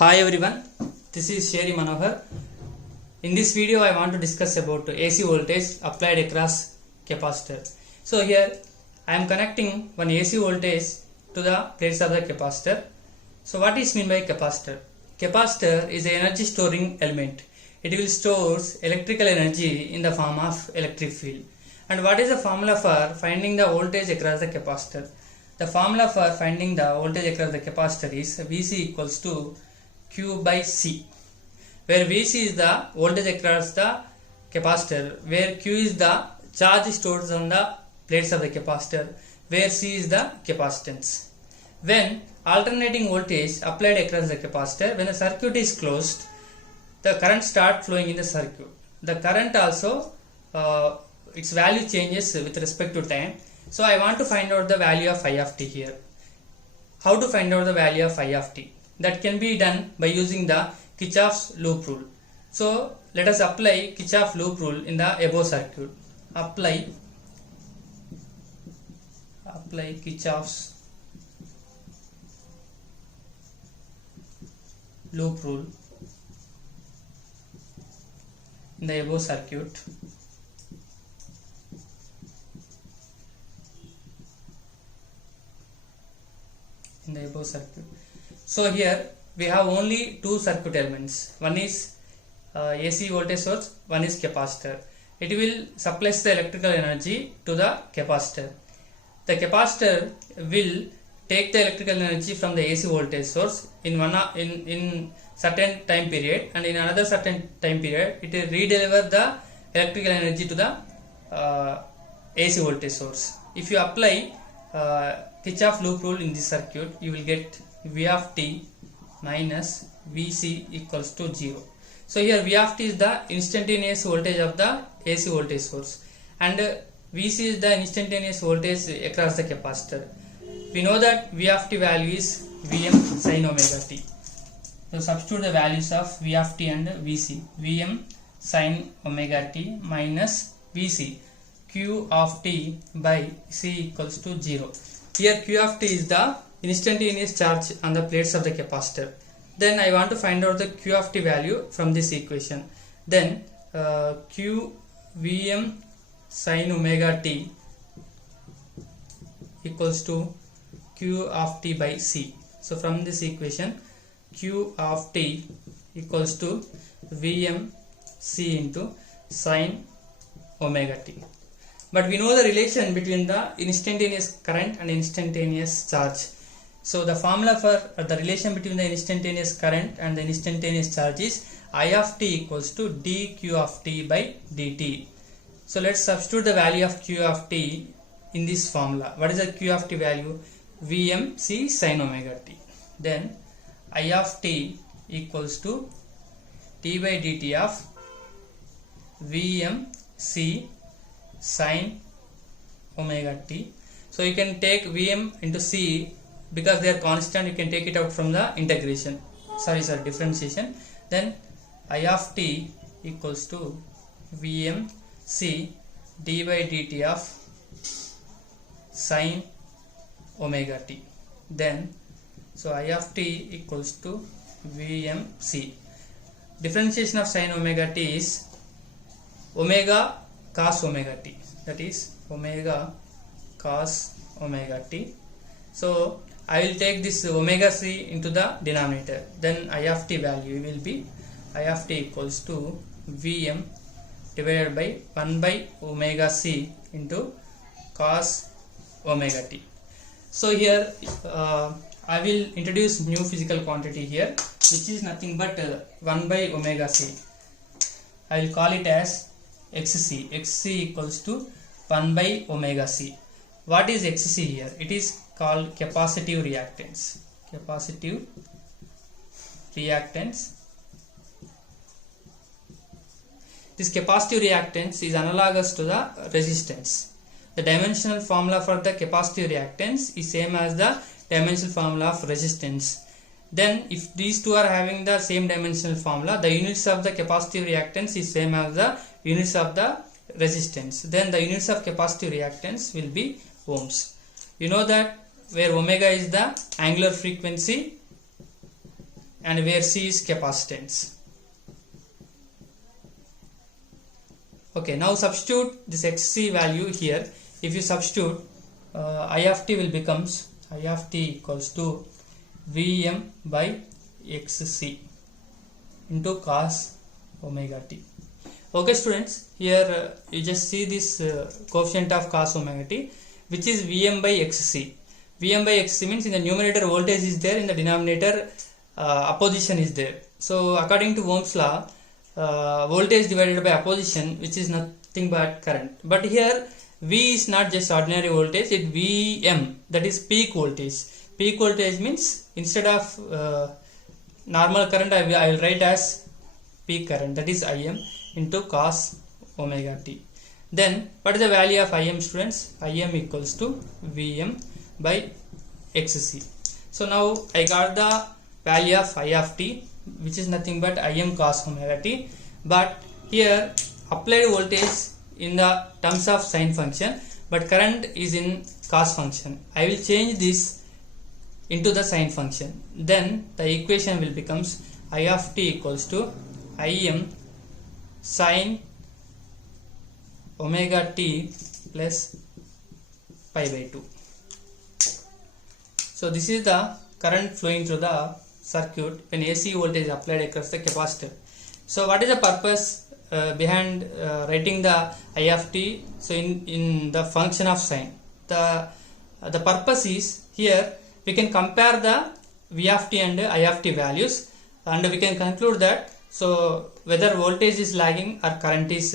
Hi everyone, this is Sherry Manohar. In this video I want to discuss about AC voltage applied across capacitor. So here I am connecting one AC voltage to the plates of the capacitor. So what is meant by capacitor? Capacitor is an energy storing element. It will store electrical energy in the form of electric field. And what is the formula for finding the voltage across the capacitor? The formula for finding the voltage across the capacitor is Vc equals to Q by C, where Vc is the voltage across the capacitor, where Q is the charge stored on the plates of the capacitor, where C is the capacitance. When alternating voltage applied across the capacitor, when the circuit is closed, the current starts flowing in the circuit. The current also, its value changes with respect to time. So I want to find out the value of I of t here. How to find out the value of I of t? That can be done by using the Kirchhoff's loop rule. So let us apply Kirchhoff's loop rule in the above circuit. Apply Kirchhoff's loop rule in the above circuit. So here we have only two circuit elements. One is AC voltage source, one is capacitor. It will supply the electrical energy to the capacitor. The capacitor will take the electrical energy from the AC voltage source in certain time period, and in another certain time period it will redeliver the electrical energy to the AC voltage source. If you apply Kirchhoff loop rule in this circuit, you will get V of t minus Vc equals to 0. So here V of t is the instantaneous voltage of the AC voltage source, and Vc is the instantaneous voltage across the capacitor. We know that V of t value is Vm sin omega t. So substitute the values of V of t and Vc. Vm sin omega t minus Vc Q of t by C equals to 0. Here Q of t is the instantaneous charge on the plates of the capacitor. Then I want to find out the Q of t value from this equation. Then Q Vm sin omega t equals to Q of t by C. So from this equation, Q of t equals to Vm C into sin omega t. But we know the relation between the instantaneous current and instantaneous charge. So the formula for the relation between the instantaneous current and the instantaneous charge is I of t equals to dq of t by dt. So let's substitute the value of q of t in this formula. What is the q of t value? Vm c sin omega t. Then I of t equals to t by dt of Vm c sin omega t. So you can take Vm into c, because they are constant, you can take it out from the integration, differentiation. Then I of t equals to Vm c d by dt of sin omega t. Then so I of t equals to Vm c. Differentiation of sin omega t is omega cos omega t, that is omega cos omega t. So I will take this omega c into the denominator. Then I of t value will be I of t equals to Vm divided by 1 by omega c into cos omega t. So here I will introduce new physical quantity here, which is nothing but 1 by omega c. I will call it as xc. xc equals to 1 by omega c. What is xc here? It is called capacitive reactance. Capacitive reactance. This capacitive reactance is analogous to the resistance. The dimensional formula for the capacitive reactance is same as the dimensional formula of resistance. Then if these two are having the same dimensional formula, the units of the capacitive reactance is same as the units of the resistance. Then the units of capacitive reactance will be ohms. You know that where omega is the angular frequency and where C is capacitance. Okay, now substitute this XC value here. If you substitute, I of t will becomes I of t equals to Vm by XC into cos omega t. Okay students, here you just see this coefficient of cos omega t, which is Vm by XC. Vm by XC means in the numerator voltage is there, in the denominator opposition is there. So according to Ohm's law, voltage divided by opposition, which is nothing but current. But here V is not just ordinary voltage, it Vm, that is peak voltage. Peak voltage means instead of normal current I will write as peak current, that is Im into cos omega t. Then what is the value of Im, students? Im equals to Vm by XC. So now I got the value of I of t, which is nothing but Im cos omega t. But here applied voltage in the terms of sine function, but current is in cos function. I will change this into the sine function. Then the equation will becomes I of t equals to Im sine omega t plus pi by 2. So this is the current flowing through the circuit when AC voltage is applied across the capacitor. So what is the purpose behind writing the I of t? So in the function of sine, the purpose is here we can compare the V of t and I of t values, and we can conclude that so whether voltage is lagging or current is